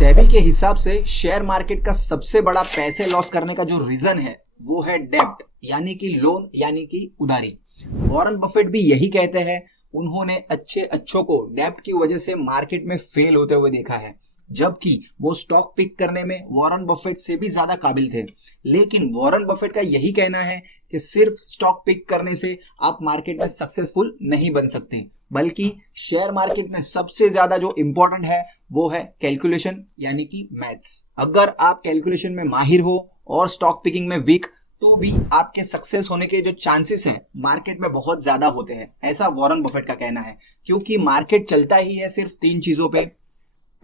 सेबी के हिसाब से शेयर मार्केट का सबसे बड़ा पैसे लॉस करने का जो रीजन है वो है डेब्ट, यानी कि लोन, यानी कि उधारी। वॉरेन बफेट भी यही कहते हैं। उन्होंने अच्छों को डेब्ट की वजह से मार्केट में फेल होते हुए देखा है, जबकि वो स्टॉक पिक करने में वॉरेन बफेट से भी ज्यादा काबिल थे। लेकिन वॉरेन बफेट का यही कहना है कि सिर्फ स्टॉक पिक करने से आप मार्केट में सक्सेसफुल नहीं बन सकते, बल्कि शेयर मार्केट में सबसे ज्यादा जो इंपॉर्टेंट है वो है कैलकुलेशन, यानी कि मैथ्स। अगर आप कैलकुलेशन में माहिर हो और स्टॉक पिकिंग में वीक, तो भी आपके सक्सेस होने के जो चांसेस हैं मार्केट में बहुत ज्यादा होते हैं, ऐसा वॉरेन बफेट का कहना है। क्योंकि मार्केट चलता ही है सिर्फ 3 चीजों पे।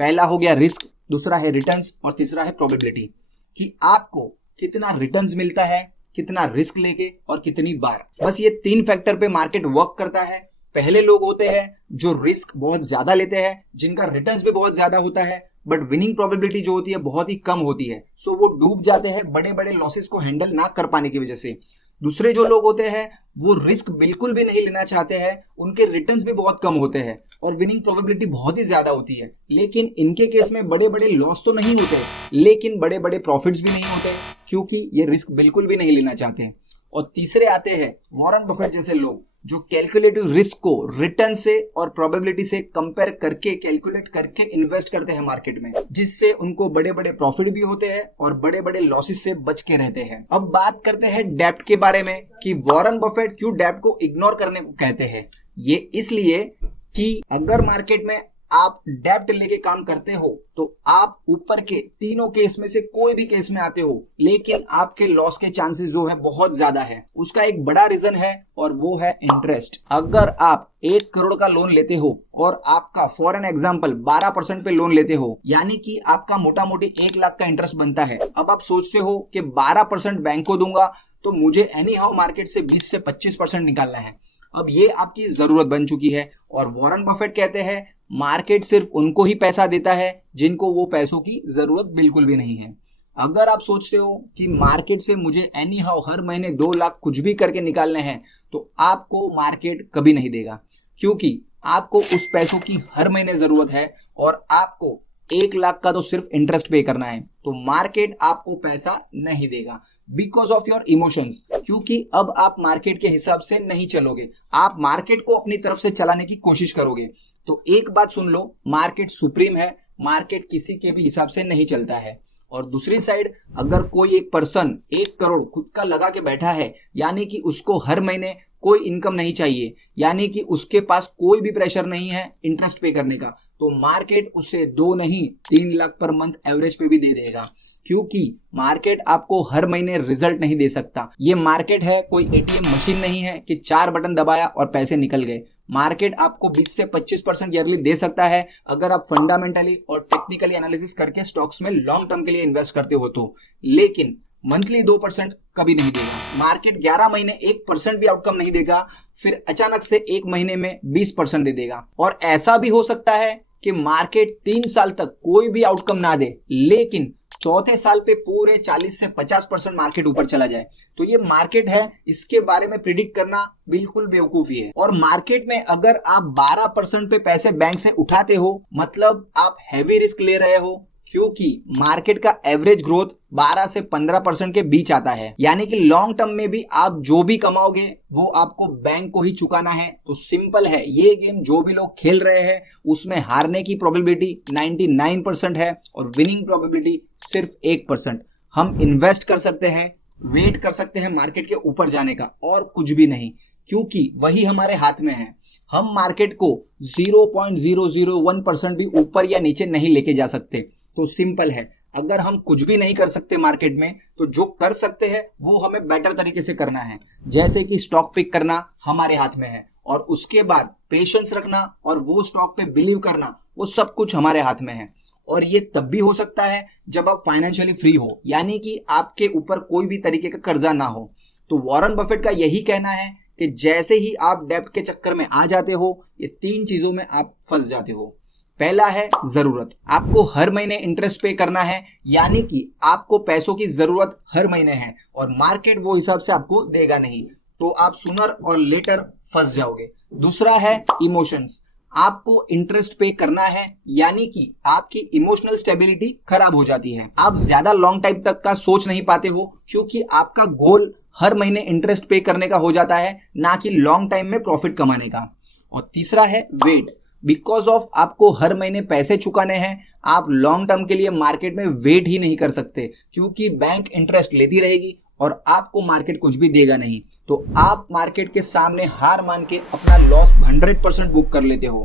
पहला हो गया रिस्क, दूसरा है रिटर्न्स और तीसरा है प्रोबेबिलिटी, कि आपको कितना रिटर्न्स मिलता है, कितना रिस्क लेके और कितनी बार। बस ये 3 फैक्टर पे मार्केट वर्क करता है। पहले लोग होते हैं जो रिस्क बहुत ज्यादा लेते हैं, जिनका रिटर्न्स भी बहुत ज्यादा होता है, बट विनिंग प्रोबेबिलिटी जो होती है बहुत ही कम होती है। सो वो डूब जाते हैं बड़े बड़े लॉसेस को हैंडल ना कर पाने की वजह से। दूसरे जो लोग होते हैं वो रिस्क बिल्कुल भी नहीं लेना चाहते हैं, उनके रिटर्न्स भी बहुत कम होते हैं और विनिंग प्रोबेबिलिटी बहुत ही ज्यादा होती है। लेकिन इनके केस में बड़े बड़े लॉस तो नहीं होते, लेकिन बड़े बड़े प्रॉफिट्स भी नहीं होते, क्योंकि ये रिस्क बिल्कुल भी नहीं लेना चाहते हैं। और तीसरे आते हैं वॉरेन बफेट जैसे लोग, जो कैलकुलेटिव रिस्क को रिटर्न से और प्रोबेबिलिटी से कंपेयर करके, कैलकुलेट करके इन्वेस्ट करते हैं मार्केट में, जिससे उनको बड़े बड़े प्रॉफिट भी होते हैं और बड़े बड़े लॉसेस से बच के रहते हैं। अब बात करते हैं डेब्ट के बारे में, कि वॉरेन बफेट क्यों डेब्ट को इग्नोर करने को कहते हैं। ये इसलिए कि अगर मार्केट में आप डेब्ट लेके काम करते हो तो आप ऊपर के तीनों केस में से कोई भी केस में आते हो, लेकिन आपके लॉस के चांसेस जो है बहुत ज्यादा है। उसका एक बड़ा रीजन है और वो है इंटरेस्ट। अगर आप 1 करोड़ का लोन लेते हो और आपका फॉर एन एग्जांपल 12% पे लोन लेते हो, यानी कि आपका मोटा मोटी 1 लाख का इंटरेस्ट बनता है। अब आप सोचते हो कि 12% बैंक को दूंगा तो मुझे एनी हाउ मार्केट से 20 से 25% निकालना है। अब ये आपकी जरूरत बन चुकी है और वॉरेन बफेट कहते हैं मार्केट सिर्फ उनको ही पैसा देता है जिनको वो पैसों की जरूरत बिल्कुल भी नहीं है। अगर आप सोचते हो कि मार्केट से मुझे एनी हाउ हर महीने 2 लाख कुछ भी करके निकालने हैं, तो आपको मार्केट कभी नहीं देगा, क्योंकि आपको उस पैसों की हर महीने जरूरत है और आपको 1 लाख का तो सिर्फ इंटरेस्ट पे करना है। तो मार्केट आपको पैसा नहीं देगा बिकॉज ऑफ योर इमोशंस, क्योंकि अब आप मार्केट के हिसाब से नहीं चलोगे, आप मार्केट को अपनी तरफ से चलाने की कोशिश करोगे। तो एक बात सुन लो, मार्केट सुप्रीम है, मार्केट किसी के भी हिसाब से नहीं चलता है। और दूसरी साइड, अगर कोई एक पर्सन 1 करोड़ खुद का लगा के बैठा है, यानी कि उसको हर महीने कोई इनकम नहीं चाहिए, यानी कि उसके पास कोई भी प्रेशर नहीं है इंटरेस्ट पे करने का, तो मार्केट उसे 2 नहीं 3 लाख पर मंथ एवरेज पे भी दे देगा। क्योंकि मार्केट आपको हर महीने रिजल्ट नहीं दे सकता। ये मार्केट है, कोई एटीएम मशीन नहीं है कि 4 बटन दबाया और पैसे निकल गए। मार्केट आपको 20 से 25% ईयरली दे सकता है अगर आप फंडामेंटली और टेक्निकली एनालिसिस करके स्टॉक्स में लॉन्ग टर्म के लिए इन्वेस्ट करते हो तो, लेकिन मंथली 2% कभी नहीं देगा। मार्केट 11 महीने 1% भी आउटकम नहीं देगा, फिर अचानक से 1 महीने में 20% दे देगा। और ऐसा भी हो सकता है कि मार्केट 3 साल तक कोई भी आउटकम ना दे, लेकिन चौथे साल पे पूरे 40 से 50% मार्केट ऊपर चला जाए। तो ये मार्केट है, इसके बारे में प्रिडिक्ट करना बिल्कुल बेवकूफी है। और मार्केट में अगर आप 12% पे पैसे बैंक से उठाते हो, मतलब आप हैवी रिस्क ले रहे हो, क्योंकि मार्केट का एवरेज ग्रोथ 12 से 15% के बीच आता है, यानी कि लॉन्ग टर्म में भी आप जो भी कमाओगे वो आपको बैंक को ही चुकाना है। तो सिंपल है, ये गेम जो भी लोग खेल रहे हैं उसमें हारने की प्रोबेबिलिटी 99% है और विनिंग प्रोबेबिलिटी सिर्फ 1%। हम इन्वेस्ट कर सकते हैं, वेट कर सकते हैं मार्केट के ऊपर जाने का, और कुछ भी नहीं, क्योंकि वही हमारे हाथ में है। हम मार्केट को 0.001% भी ऊपर या नीचे नहीं लेके जा सकते। तो सिंपल है, अगर हम कुछ भी नहीं कर सकते मार्केट में, तो जो कर सकते हैं वो हमें बेटर तरीके से करना है। जैसे कि स्टॉक पिक करना हमारे हाथ में है, और उसके बाद पेशेंस रखना और वो स्टॉक पे बिलीव करना, वो सब कुछ हमारे हाथ में है। और ये तब भी हो सकता है जब आप फाइनेंशियली फ्री हो, यानी कि आपके ऊपर कोई भी तरीके का कर्जा ना हो। तो वॉरेन बफेट का यही कहना है कि जैसे ही आप डेब्ट के चक्कर में आ जाते हो, ये 3 चीजों में आप फंस जाते हो। पहला है जरूरत, आपको हर महीने इंटरेस्ट पे करना है, यानी कि आपको पैसों की जरूरत हर महीने है और मार्केट वो हिसाब से आपको देगा नहीं, तो आप सूनर और लेटर फंस जाओगे। दूसरा है इमोशंस, आपको इंटरेस्ट पे करना है, यानी कि आपकी इमोशनल स्टेबिलिटी खराब हो जाती है। आप ज्यादा लॉन्ग टाइम तक का सोच नहीं पाते हो क्योंकि आपका गोल हर महीने इंटरेस्ट पे करने का हो जाता है, ना कि लॉन्ग टाइम में प्रॉफिट कमाने का। और तीसरा है वेट। बिकॉज ऑफ आपको हर महीने पैसे चुकाने हैं, आप लॉन्ग टर्म के लिए मार्केट में वेट ही नहीं कर सकते क्योंकि बैंक इंटरेस्ट लेती रहेगी और आपको मार्केट कुछ भी देगा नहीं। तो आप मार्केट के सामने हार मान के अपना लॉस 100% बुक कर लेते हो।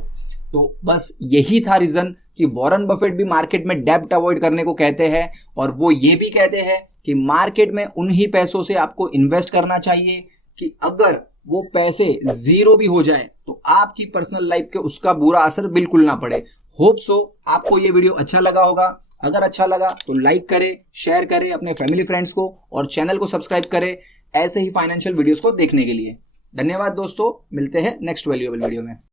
तो बस यही था रीजन कि वॉरेन बफेट भी मार्केट में डेब्ट अवॉइड करने को कहते हैं, और वो ये भी कहते हैं कि मार्केट में उन्हीं पैसों से आपको इन्वेस्ट करना चाहिए कि अगर वो पैसे जीरो भी हो जाए तो आपकी पर्सनल लाइफ के उसका बुरा असर बिल्कुल ना पड़े। होप सो आपको ये वीडियो अच्छा लगा होगा। अगर अच्छा लगा तो लाइक करें, शेयर करें अपने फैमिली फ्रेंड्स को, और चैनल को सब्सक्राइब करें ऐसे ही फाइनेंशियल वीडियोस को देखने के लिए। धन्यवाद दोस्तों, मिलते हैं नेक्स्ट वैल्यूएबल वीडियो में।